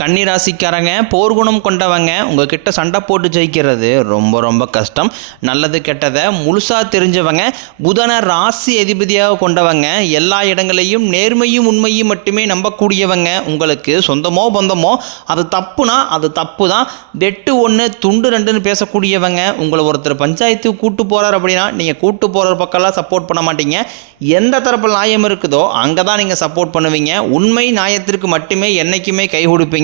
கன்னிராசிக்காரங்க போர்க்குணம் கொண்டவங்க உங்ககிட்ட சண்டை போட்டு ஜெயிக்கிறது ரொம்ப ரொம்ப கஷ்டம். நல்லது கெட்டதை முழுசாக தெரிஞ்சவங்க புதன ராசி அதிபதியாக கொண்டவங்க எல்லா இடங்களையும் நேர்மையும் உண்மையும் மட்டுமே நம்பக்கூடியவங்க உங்களுக்கு சொந்தமோ பந்தமோ அது தப்புனா அது தப்பு தான் வெட்டு ஒன்று துண்டு ரெண்டுன்னு பேசக்கூடியவங்க உங்களை ஒருத்தர் பஞ்சாயத்துக்கு கூட்டு போகிறார் அப்படின்னா நீங்கள் கூட்டு போகிற பக்கம்லாம் சப்போர்ட் பண்ண மாட்டீங்க. எந்த தரப்பில் நியாயம் இருக்குதோ அங்கே தான் நீங்கள் சப்போர்ட் பண்ணுவீங்க. உண்மை நியாயத்திற்கு மட்டுமே என்றைக்குமே கை கொடுப்பீங்க.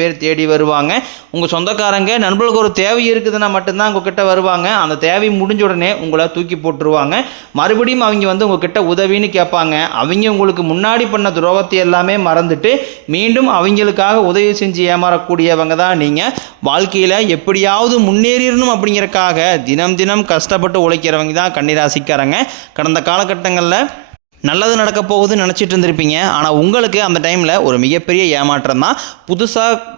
பேர் தேடி வருவாங்க. உங்கள் சொந்தக்காரங்க நண்பர்களுக்கு ஒரு தேவை இருக்குதுன்னா மட்டும்தான் உங்ககிட்ட வருவாங்க. அந்த தேவை முடிஞ்ச உடனே உங்களை தூக்கி போட்டுருவாங்க. மறுபடியும் அவங்க வந்து உங்ககிட்ட உதவின்னு கேட்பாங்க. அவங்க உங்களுக்கு முன்னாடி பண்ண துரோகத்தை எல்லாமே மறந்துட்டு மீண்டும் அவங்களுக்காக உதவி செஞ்சு ஏமாறக்கூடியவங்க தான் நீங்கள் வாழ்க்கையில் எப்படியாவது முன்னேறிடணும் அப்படிங்கிறக்காக தினம் தினம் கஷ்டப்பட்டு உழைக்கிறவங்க தான் கன்னிராசிக்காரங்க. கடந்த காலகட்டங்களில் நல்லது நடக்க போகுதுன்னு நினச்சிட்டு இருந்திருப்பீங்க. ஆனால் உங்களுக்கு அந்த டைமில் ஒரு மிகப்பெரிய ஏமாற்றம் தான். புதுசாக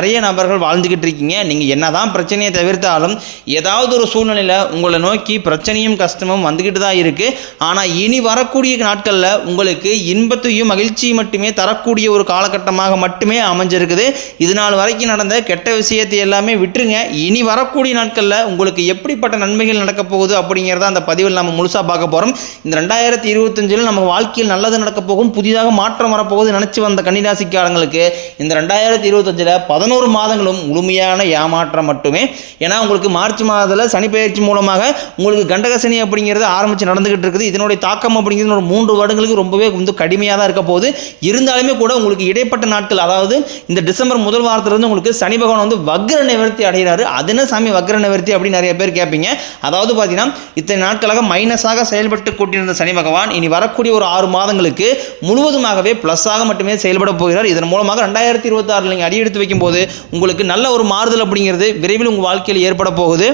நிறைய நபர்கள் வாழ்ந்துக்கிட்டு இருக்கீங்க. நீங்கள் என்னதான் பிரச்சனையை தவிர்த்தாலும் ஏதாவது ஒரு சூழ்நிலையில் உங்களை நோக்கி பிரச்சனையும் கஷ்டமும் வந்துக்கிட்டு தான் இருக்குது ஆனால் இனி வரக்கூடிய நாட்களில் உங்களுக்கு இன்பத்தையும் மகிழ்ச்சியும் மட்டுமே தரக்கூடிய ஒரு காலகட்டமாக மட்டுமே அமைஞ்சிருக்குது. இது நாள் வரைக்கும் நடந்த கெட்ட விஷயத்தை எல்லாமே விட்டுருங்க. இனி வரக்கூடிய நாட்களில் உங்களுக்கு எப்படிப்பட்ட நன்மைகள் நடக்க போகுது அப்படிங்கிறத அந்த பதிவில் நம்ம முழுசாக பார்க்க போகிறோம் இந்த ரெண்டாயிரத்தி இருபத்தஞ்சில் நம்ம வாழ்க்கையில் நல்லது நடக்க போகும் புதிதாக மாற்றம் வரப்போகுது நினச்சி வந்த கன்னிராசிக்காரங்களுக்கு இந்த ரெண்டாயிரத்தி இருபத்தஞ்சில் பதினோரு மாதங்களும் முழுமையான ஏமாற்றம் மட்டுமே. ஏன்னா உங்களுக்கு மார்ச் மாதத்தில் சனி பயிற்சி மூலமாக உங்களுக்கு கண்டகசனி அப்படிங்கிறது ஆரம்பித்து நடந்துகிட்டு இருக்குது. இதனுடைய தாக்கம் அப்படிங்கிறது ஒரு மூன்று வருடங்களுக்கு ரொம்பவே வந்து கடுமையாக தான் இருக்க போகுது. இருந்தாலுமே கூட உங்களுக்கு இடைப்பட்ட நாட்கள் அதாவது இந்த டிசம்பர் முதல் வாரத்திலிருந்து உங்களுக்கு சனி பகவான் வந்து வக்ர நிவர்த்தி அடைகிறாரு. அது என்ன சாமி வக்ர நிவர்த்தி அப்படின்னு நிறைய பேர் கேட்பீங்க அதாவது பார்த்தீங்கன்னா இத்தனை நாட்களாக மைனஸாக செயல்பட்டு கூட்டியிருந்த சனி பகவான் இனி வரக்கூடிய ஒரு ஆறு மாதங்களுக்கு முழுவதுமாகவே ப்ளஸ்ஸாக மட்டுமே செயல்பட போகிறார். இதன் மூலமாக ரெண்டாயிரத்தி இருபத்தாறில் நீங்கள் அடியெடுத்து வைக்கும்போது உங்களுக்கு நல்ல ஒரு மாறுதல் அப்படிங்கிறது விரைவில் உங்கள் வாழ்க்கையில் ஏற்பட போகுது.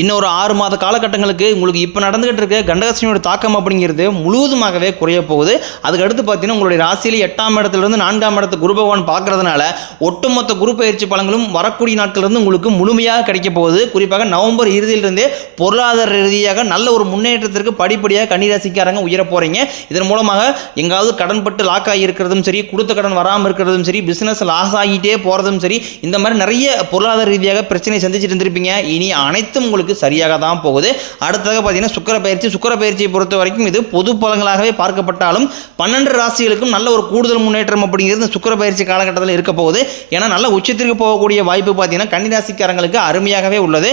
இன்னொரு ஆறு மாத காலகட்டங்களுக்கு உங்களுக்கு இப்போ நடந்துகிட்டு இருக்க கண்டகசனியோட தாக்கம் அப்படிங்கிறது முழுவதுமாகவே குறைய போகுது. அதுக்கு அடுத்து பார்த்தீங்கன்னா உங்களுடைய ராசியில் எட்டாம் இடத்துலேருந்து நான்காம் இடத்து குரு பகவான் பார்க்கறதுனால ஒட்டுமொத்த குரு பயிற்சி பலங்களும் வரக்கூடிய நாட்கள்லேருந்து உங்களுக்கு முழுமையாக கிடைக்க போகுது. குறிப்பாக நவம்பர் இறுதியிலிருந்தே பொருளாதார ரீதியாக நல்ல ஒரு முன்னேற்றத்திற்கு படிப்படியாக கன்னிராசிக்காரங்க உயர போகிறீங்க இதன் மூலமாக எங்காவது கடன்பட்டு லாக் ஆகி இருக்கிறதும் சரி கொடுத்த கடன் வராமல் இருக்கிறதும் சரி பிஸ்னஸ் லாஸ் ஆகிட்டே போகிறதும் சரி இந்த மாதிரி நிறைய பொருளாதார ரீதியாக பிரச்சனை சந்திச்சுட்டு இருந்திருப்பீங்க. இனி அனைத்தும் உங்களுக்கு சரியாக தான் போகுது. அடுத்ததாக பார்த்தீங்கன்னா சுக்கர பயிற்சி சுக்கர பயிற்சியை பொறுத்த வரைக்கும் இது பொது பலங்களாகவே பார்க்கப்பட்டாலும் பன்னெண்டு ராசிகளுக்கும் நல்ல ஒரு கூடுதல் முன்னேற்றம் அப்படிங்கிறது இந்த சுக்கர பயிற்சி காலகட்டத்தில் இருக்க போகுது. ஏன்னா நல்ல உச்சத்திற்கு போகக்கூடிய வாய்ப்பு பார்த்தீங்கன்னா கன்னிராசிக்காரங்களுக்கு அருமையாகவே உள்ளது.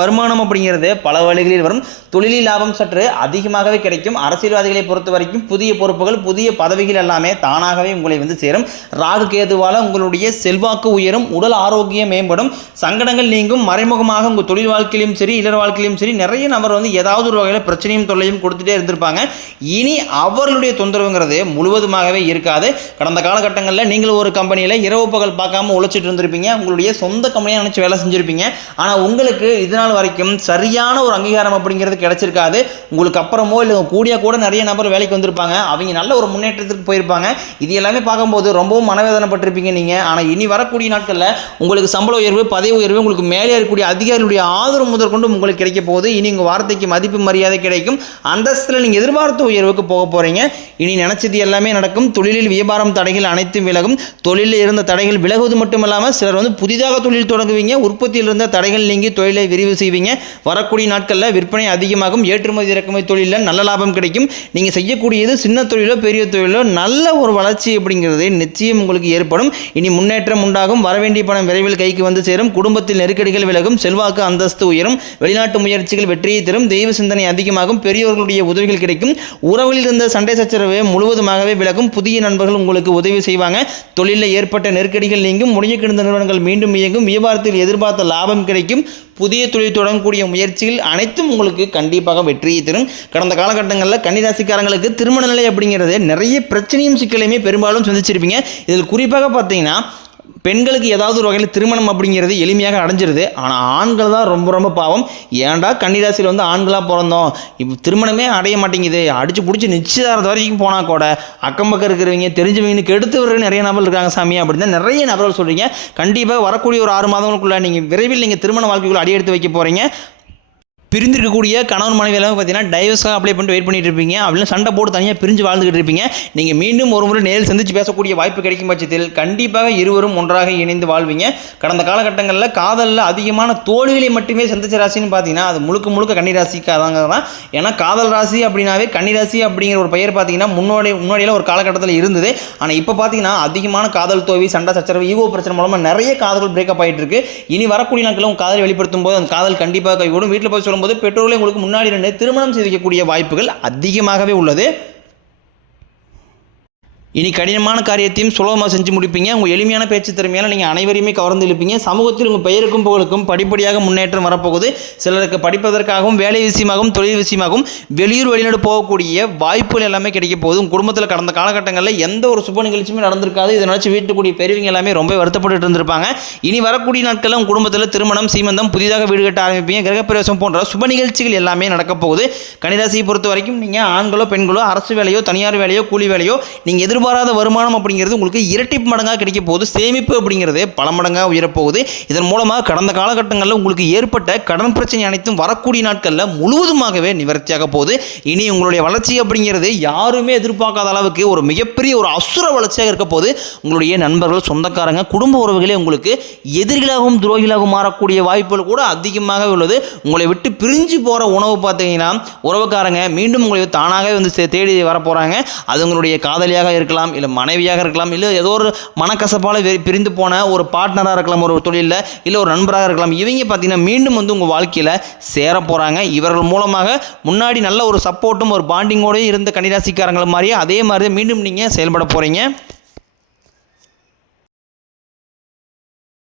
வருமானம் அப்படிங்கிறது பல வழிகளில் வரும். தொழிலில் லாபம் சற்று அதிகமாகவே கிடைக்கும். அரசியல்வாதிகளை பொறுத்த வரைக்கும் புதிய பொறுப்புகள் புதிய பதவிகள் எல்லாமே தானாகவே உங்களை வந்து சேரும். ராகு கேதுவால் உங்களுடைய செல்வாக்கு உயரும் உடல் ஆரோக்கியம் மேம்படும். சங்கடங்கள் நீங்கும். மறைமுகமாக உங்கள் தொழில் வாழ்க்கையிலும் சரி இளர் வாழ்க்கையிலும் சரி நிறைய நபர் வந்து ஏதாவது ஒரு வகையில் பிரச்சனையும் தொல்லையும் கொடுத்துட்டே இருந்திருப்பாங்க. இனி அவர்களுடைய தொந்தரவுங்கிறது முழுவதுமாகவே இருக்காது. கடந்த காலகட்டங்களில் நீங்கள் ஒரு கம்பெனியில் இரவு பகல் பார்க்காம உழைச்சிட்டு இருந்திருப்பீங்க. உங்களுடைய சொந்த கம்பெனியாக நினச்சி வேலை செஞ்சுருப்பீங்க. ஆனால் உங்களுக்கு இது நாள் வரைக்கும் சரியான ஒரு அங்கீகாரம் அப்படிங்கிறது கிடைச்சிருக்காது. உங்களுக்கு அப்புறமோ இல்லை கூடிய கூட நிறைய நபர் வேலைக்கு வந்திருப்பாங்க. அவங்க நல்ல ஒரு முன்னேற்றத்துக்கு போயிருப்பாங்க. இது எல்லாமே பார்க்கும்போது ரொம்பவும் மனவேதனைப்பட்டிருப்பீங்க நீங்கள் ஆனால் இனி வரக்கூடிய நாட்களில் உங்களுக்கு சம்பள உயர்வு பதவி உயர்வு உங்களுக்கு மேலே இருக்கக்கூடிய அதிகாரிகளுடைய ஆதரவு முதற்கொண்டு உங்களுக்கு கிடைக்க போகுது. இனி உங்கள் வார்த்தைக்கு மதிப்பு மரியாதை கிடைக்கும். அந்தஸ்தில் நீங்கள் எதிர்பார்த்த உயர்வுக்கு போக போகிறீங்க இனி நினச்சது எல்லாமே நடக்கும். தொழிலில் வியாபாரம் தடைகள் அனைத்தும் விலகும். தொழிலில் இருந்த தடைகள் விலகுவது மட்டுமில்லாமல் சிலர் வந்து புதிதாக தொழில் தொடங்குவீங்க. உற்பத்தியில் இருந்த தடைகள் நீங்கி தொழிலை விரிவு செய்வீங்க. வரக்கூடிய நாட்களில் விற்பனை அதிகமாகும். ஏற்றுமதி இறக்குமதி தொழிலில் நல்ல லாபம் கிடைக்கும். நீங்கள் செய்யக்கூடியது சின்ன தொழிலோ பெரிய தொழிலோ நல்ல ஒரு வளர்ச்சி அப்படிங்கிறது நிச்சயம் உங்களுக்கு ஏற்படும். இனி முன்னேற்றம் உண்டாகும். வரவேண்டிய பணம் விரைவில் கைக்கு வந்து சேரும். குடும்பத்தில் நெருக்கடிகள் விலகும். செல்வாக்கு அந்தஸ்து உயரும். வெளிநாட்டு முயற்சிகள் வெற்றியை தரும். தெய்வ சிந்தனை அதிகமாகும். பெரியவர்களுடைய உதவிகள் கிடைக்கும். உறவில் இருந்த சண்டை சச்சரவு முழுவதுமாகவே விலகும். புதிய நண்பர்கள் உங்களுக்கு உதவி செய்வாங்க. தொழிலில் ஏற்பட்ட நெருக்கடிகள் நீங்கும். முடிய கிடந்த நிறுவனங்கள் மீண்டும் இயங்கும். வியாபாரத்தில் எதிர்பார்த்த லாபம் கிடைக்கும். புதிய தொழில் தொடங்கக்கூடிய முயற்சிகள் அனைத்தும் உங்களுக்கு கண்டிப்பாக வெற்றியை தரும். கடந்த காலகட்டங்களில் கன்னிராசிக்காரங்களுக்கு திருமண நிலை அப்படிங்கிறது நிறைய பிரச்சனையும் சிக்கலையுமே பெரும்பாலும் சந்திச்சிருப்பீங்க. இதில் குறிப்பாக பார்த்தீங்கன்னா பெண்களுக்கு ஏதாவது ஒரு வகையில் திருமணம் அப்படிங்கிறது எளிமையாக அடைஞ்சிருது. ஆனால் ஆண்கள் தான் ரொம்ப ரொம்ப பாவம். ஏன்டா கன்னிராசியில் வந்து ஆண்களாக பிறந்தோம்? இப்போ திருமணமே அடைய மாட்டேங்குது. அடிச்சு பிடிச்சி நிச்சயதாரத்து வரைக்கும் போனால் கூட அக்கம் பக்கம் இருக்கிறவங்க தெரிஞ்சவங்கன்னு கெடுத்தவர்கள் நிறைய நபர்கள் இருக்காங்க சாமி அப்படின்னு தான் நிறைய நபர்கள் சொல்கிறீங்க கண்டிப்பாக வரக்கூடிய ஒரு ஆறு மாதங்களுக்குள்ளே நீங்கள் விரைவில் நீங்கள் திருமண வாழ்க்கைக்குள்ளே அடி எடுத்து வைக்க போகிறீங்க பிரிந்திருக்கக்கூடிய கணவன் மனைவி எல்லாமே பார்த்தீங்கன்னா டைவர்ஸாக அப்ளை பண்ணிட்டு வெயிட் பண்ணிட்டு இருப்பீங்க. அப்படின்னு சண்டை போட்டு தனியாக பிரிஞ்சு வாழ்ந்துகிட்டு இருப்பீங்க. நீங்கள் மீண்டும் ஒரு முறை நேரில் சந்தித்து பேசக்கூடிய வாய்ப்பு கிடைக்கும் பட்சத்தில் கண்டிப்பாக இருவரும் ஒன்றாக இணைந்து வாழ்வீங்க. கடந்த காலகட்டங்களில் காதலில் அதிகமான தோல்விகளை மட்டுமே சந்திச்ச ராசின்னு பார்த்தீங்கன்னா அது முழுக்க முழுக்க கன்னிராசிக்காதாங்க தான் ஏன்னா காதல் ராசி அப்படின்னாவே கன்னிராசி அப்படிங்கிற ஒரு பெயர் பார்த்தீங்கன்னா முன்னோடி முன்னாடியெல்லாம் ஒரு காலகட்டத்தில் இருந்தது. ஆனால் இப்போ பார்த்தீங்கன்னா அதிகமான காதல் தோல்வி சண்டை சச்சரவு ஈகோ பிரச்சனை மூலமாக நிறைய காதல்கள் பிரேக்கப் ஆகிட்டு இருக்கு. இனி வரக்கூடிய நாட்களும் காதல் வெளிப்படுத்தும் போது அந்த காதல் கண்டிப்பாக கைகூடும். வீட்டில் போய் வரும்போது பெற்றோர்களை உங்களுக்கு முன்னாடி நின்று திருமணம் செய்து வைக்கக்கூடிய வாய்ப்புகள் அதிகமாகவே உள்ளது. இனி கடினமான காரியத்தையும் சுலபமாக செஞ்சு முடிப்பீங்க. உங்கள் எளிமையான பேச்சு திறமையால் நீங்கள் அனைவரையுமே கவர்ந்து இழுப்பீங்க. சமூகத்தில் உங்கள் பெயருக்கும் புகழுக்கும் படிப்படியாக முன்னேற்றம் வரப்போகுது. சிலருக்கு படிப்பதற்காகவும் வேலை விஷயமாகவும் தொழில் விஷயமாகவும் வெளியூர் வெளிநாடு போகக்கூடிய வாய்ப்புகள் எல்லாமே கிடைக்க போகுது. உங்கள் குடும்பத்தில் கடந்த காலகட்டங்களில் எந்த ஒரு சுப நிகழ்ச்சியுமே நடந்திருக்காது. இதை நினச்சி வீட்டுக்கூடிய பெரியவங்க எல்லாமே ரொம்ப வருத்தப்பட்டு இருந்திருப்பாங்க. இனி வரக்கூடிய நாட்களில் உங்கள் குடும்பத்தில் திருமணம் சீமந்தம் புதிதாக வீடு கட்ட ஆரம்பிப்பீங்க. கிரகப்பிரவேசம் போன்ற சுப நிகழ்ச்சிகள் எல்லாமே நடக்க போகுது. கன்னிராசியை பொறுத்த வரைக்கும் நீங்கள் ஆண்களோ பெண்களோ அரசு வேலையோ தனியார் வேலையோ கூலி வேலையோ நீங்கள் எதிர்பாராத வருமானம் அப்படிங்கிறது உங்களுக்கு இரட்டிப்பு மடங்காக கிடைக்க போகுது சேமிப்பு அப்படிங்கிறது பல மடங்காக உயரப்போகுது இதன் மூலமாக கடந்த காலகட்டங்களில் உங்களுக்கு ஏற்பட்ட கடன் பிரச்சனை அனைத்தும் வரக்கூடிய நாட்களில் முழுவதுமாகவே நிவர்த்தியாக போகுது. இனி உங்களுடைய வளர்ச்சி அப்படிங்கிறது யாருமே எதிர்பார்க்காத அளவுக்கு ஒரு மிகப்பெரிய ஒரு அசுர வளர்ச்சியாக இருக்க போது உங்களுடைய நண்பர்கள் சொந்தக்காரங்க குடும்ப உறவுகளே உங்களுக்கு எதிரிகளாகவும் துரோகிகளாகவும் மாறக்கூடிய வாய்ப்புகள் கூட அதிகமாக உள்ளது. உங்களை விட்டு பிரிஞ்சு போகிற உணவு பார்த்தீங்கன்னா உறவுக்காரங்க மீண்டும் உங்களை தானாகவே வந்து தேடி வர போகிறாங்க அது உங்களுடைய காதலியாக இருக்கலாம் இல்லை மனைவியாக இருக்கலாம் இல்லை ஏதோ ஒரு மனக்கசப்பால் பிரிந்து போன ஒரு பார்ட்னராக இருக்கலாம் ஒரு தொழிலில் இல்லை ஒரு நண்பராக இருக்கலாம். இவங்க பார்த்தீங்கன்னா மீண்டும் வந்து உங்கள் வாழ்க்கையில் சேர போகிறாங்க இவர்கள் மூலமாக முன்னாடி நல்ல ஒரு சப்போர்ட்டும் ஒரு பாண்டிங்கோடயும் இருந்த கன்னிராசிக்காரங்கள் மாதிரியே அதே மாதிரி மீண்டும் நீங்கள் செயல்பட போகிறீங்க